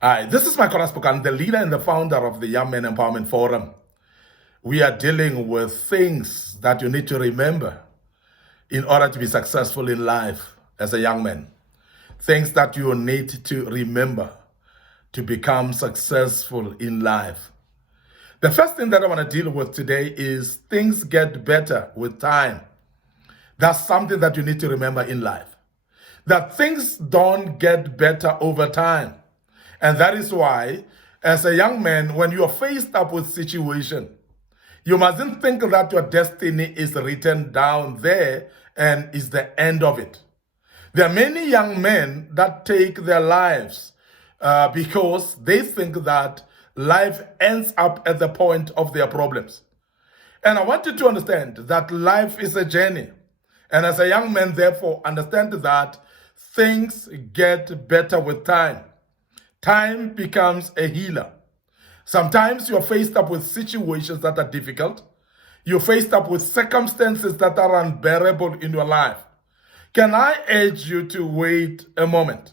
Hi, this is Michael Aspokan, the leader and the founder of the Young Men Empowerment Forum. We are dealing with things that you need to remember in order to be successful in life as a young man. Things that you need to remember to become successful in life. The first thing that I want to deal with today is things get better with time. That's something that you need to remember in life. That things don't get better over time. And that is why, as a young man, when you are faced up with situation, you mustn't think that your destiny is written down there and is the end of it. There are many young men that take their lives because they think that life ends up at the point of their problems. And I want you to understand that life is a journey. And as a young man, therefore, understand that things get better with time. Time becomes a healer. Sometimes you're faced up with situations that are difficult. You're faced up with circumstances that are unbearable in your life. Can I urge you to wait a moment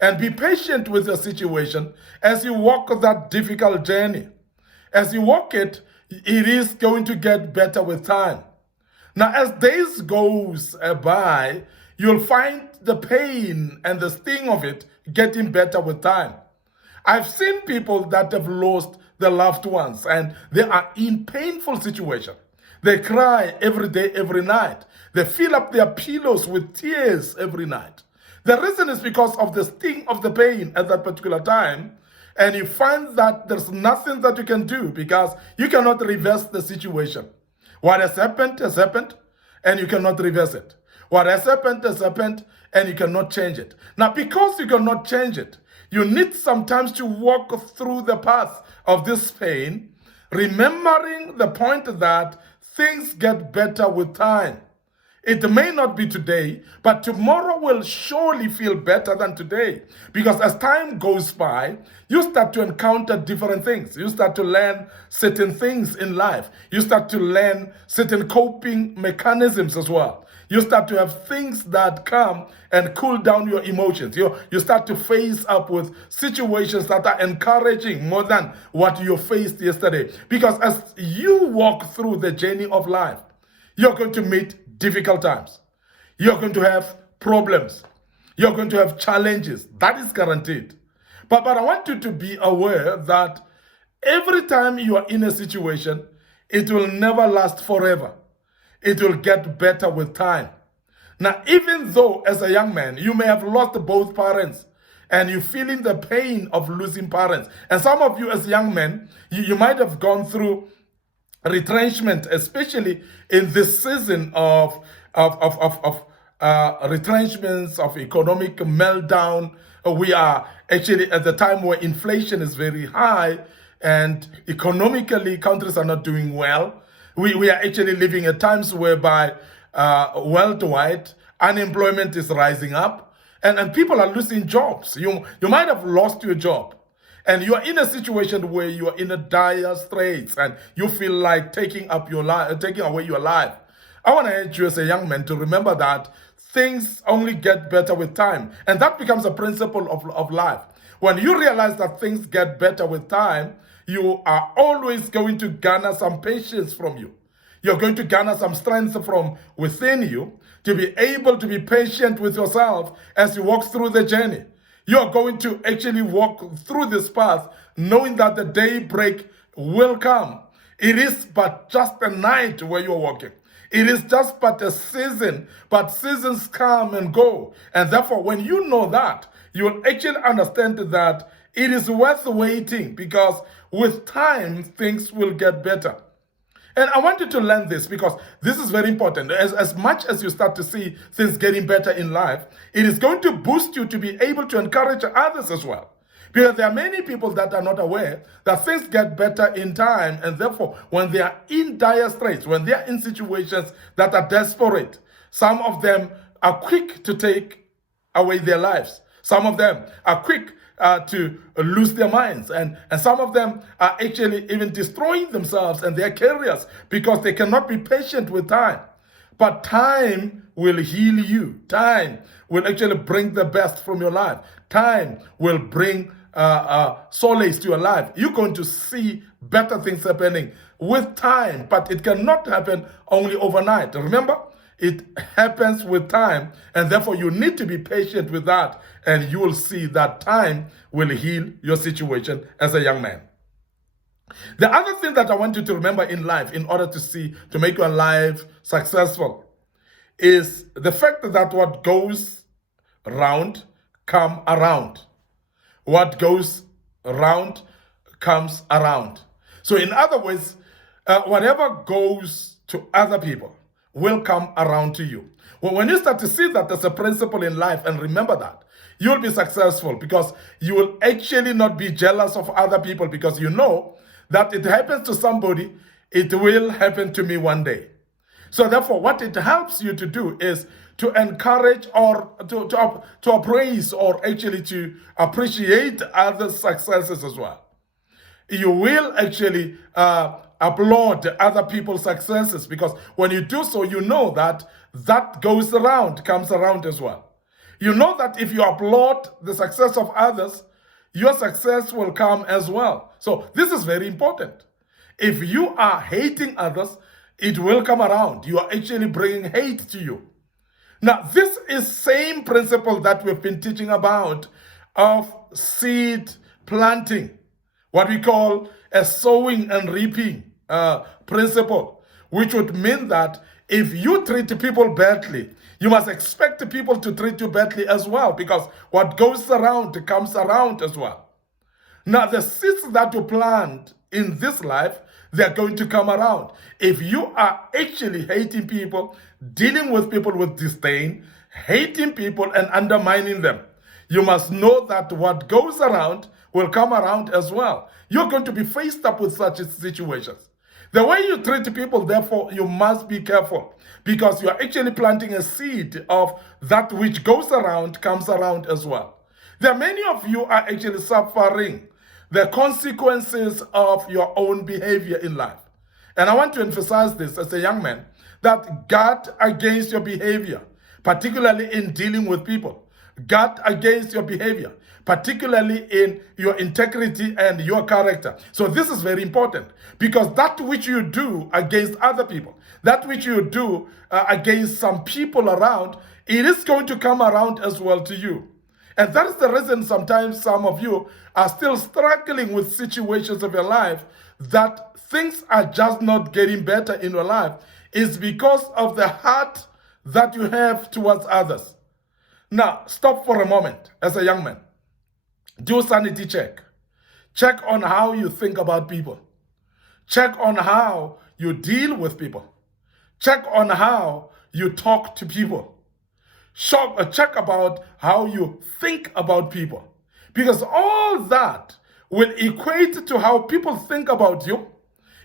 and be patient with your situation as you walk that difficult journey? As you walk it, it is going to get better with time. Now, as days goes by, you'll find the pain and the sting of it getting better with time. I've seen people that have lost their loved ones and they are in painful situation. They cry every day, every night. They fill up their pillows with tears every night. The reason is because of the sting of the pain at that particular time. And you find that there's nothing that you can do because you cannot reverse the situation. What has happened, and you cannot reverse it. What has happened, and you cannot change it. Now, because you cannot change it, you need sometimes to walk through the path of this pain, remembering the point that things get better with time. It may not be today, but tomorrow will surely feel better than today. Because as time goes by, you start to encounter different things. You start to learn certain things in life. You start to learn certain coping mechanisms as well. You start to have things that come and cool down your emotions. You start to face up with situations that are encouraging more than what you faced yesterday. Because as you walk through the journey of life, you're going to meet difficult times. You're going to have problems. You're going to have challenges. That is guaranteed. But I want you to be aware that every time you are in a situation, it will never last forever. It will get better with time. Now, even though as a young man, you may have lost both parents and you're feeling the pain of losing parents. And some of you as young men, you might have gone through retrenchment, especially in this season of retrenchments, of economic meltdown. We are actually at the time where inflation is very high and economically countries are not doing well. We are actually living at times whereby worldwide unemployment is rising up and people are losing jobs. You might have lost your job. And you are in a situation where you are in a dire straits and you feel like taking away your life. I want to urge you as a young man to remember that things only get better with time. And that becomes a principle of life. When you realize that things get better with time, you are always going to garner some patience from you. You're going to garner some strength from within you to be able to be patient with yourself as you walk through the journey. You're going to actually walk through this path knowing that the daybreak will come. It is but just a night where you're walking. It is just but a season, but seasons come and go. And therefore, when you know that, you will actually understand that it is worth waiting because with time, things will get better. And I want you to learn this because this is very important. As much as you start to see things getting better in life, it is going to boost you to be able to encourage others as well. Because there are many people that are not aware that things get better in time, and therefore, when they are in dire straits, when they are in situations that are desperate, some of them are quick to take away their lives. Some of them are quick to lose their minds. And some of them are actually even destroying themselves and their careers because they cannot be patient with time. But time will heal you. Time will actually bring the best from your life. Time will bring solace to your life. You're going to see better things happening with time, but it cannot happen only overnight. Remember, it happens with time, and therefore you need to be patient with that, and you will see that time will heal your situation as a young man. The other thing that I want you to remember in life, in order to make your life successful, is the fact that what goes around come around. What goes around comes around. So in other words, whatever goes to other people will come around to you. Well, when you start to see that as a principle in life and remember that, you'll be successful, because you will actually not be jealous of other people, because you know that it happens to somebody, it will happen to me one day. So therefore, what it helps you to do is to encourage or to appraise, or actually to appreciate other successes as well. You will actually applaud other people's successes, because when you do so, you know that that goes around, comes around as well. You know that if you applaud the success of others, your success will come as well. So this is very important. If you are hating others, it will come around. You are actually bringing hate to you. Now, this is same principle that we've been teaching about of seed planting, what we call a sowing and reaping principle, which would mean that if you treat people badly, you must expect people to treat you badly as well, because what goes around comes around as well. Now, the seeds that you plant in this life, they're going to come around. If you are actually hating people, dealing with people with disdain, hating people and undermining them, you must know that what goes around will come around as well. You're going to be faced up with such situations. The way you treat people, therefore, you must be careful, because you're actually planting a seed of that which goes around, comes around as well. There are many of you are actually suffering the consequences of your own behavior in life. And I want to emphasize this as a young man, that guard against your behavior, particularly in dealing with people. Guard against your behavior, particularly in your integrity and your character. So this is very important, because that which you do against other people, that which you do against some people around, it is going to come around as well to you. And that is the reason sometimes some of you are still struggling with situations of your life, that things are just not getting better in your life, is because of the heart that you have towards others. Now, stop for a moment as a young man. Do a sanity check. Check on how you think about people. Check on how you deal with people. Check on how you talk to people. Check about how you think about people. Because all that will equate to how people think about you.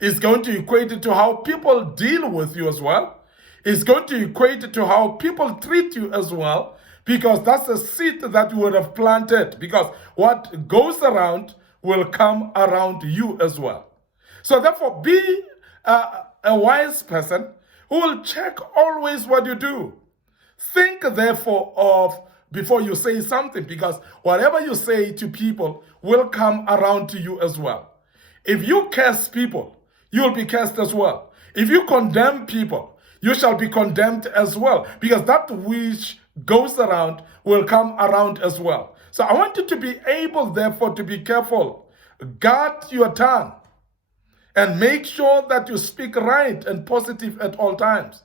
It's going to equate to how people deal with you as well. It's going to equate to how people treat you as well, because that's a seed that you would have planted, because what goes around will come around you as well. So therefore, be a wise person who will check always what you do. Think therefore of before you say something, because whatever you say to people will come around to you as well. If you curse people, you will be cursed as well. If you condemn people, you shall be condemned as well, because that which goes around will come around as well. So I want you to be able, therefore, to be careful. Guard your tongue and make sure that you speak right and positive at all times.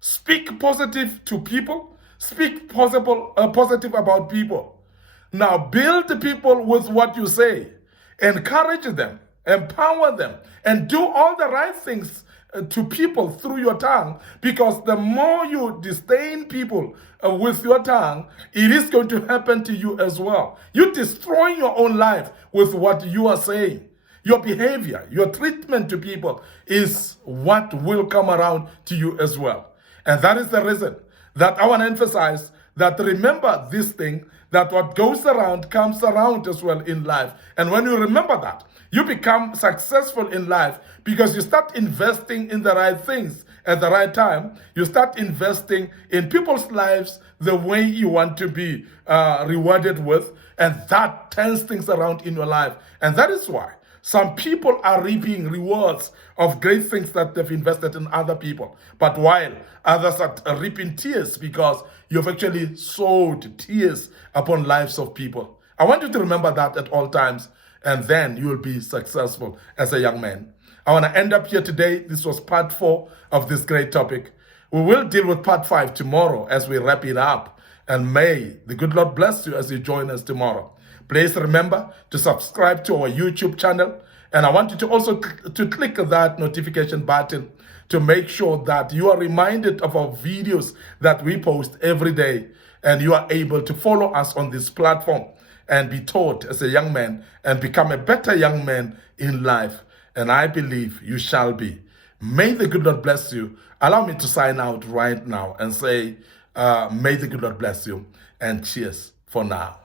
Speak positive to people. Speak positive about people. Now build people with what you say. Encourage them, empower them, and do all the right things to people through your tongue, because the more you disdain people with your tongue, it is going to happen to you as well. You're destroying your own life with what you are saying. Your behavior, your treatment to people is what will come around to you as well. And that is the reason that I want to emphasize that remember this thing, that what goes around comes around as well in life. And when you remember that, you become successful in life, because you start investing in the right things at the right time. You start investing in people's lives the way you want to be rewarded with. And that turns things around in your life. And that is why some people are reaping rewards of great things that they've invested in other people. But while others are reaping tears because you've actually sowed tears upon lives of people. I want you to remember that at all times, and then you will be successful as a young man. I want to end up here today. This was part 4 of this great topic. We will deal with part 5 tomorrow as we wrap it up. And may the good Lord bless you as you join us tomorrow. Please remember to subscribe to our YouTube channel. And I want you to also to click that notification button to make sure that you are reminded of our videos that we post every day. And you are able to follow us on this platform and be taught as a young man and become a better young man in life. And I believe you shall be. May the good Lord bless you. Allow me to sign out right now and say, may the good Lord bless you, and cheers for now.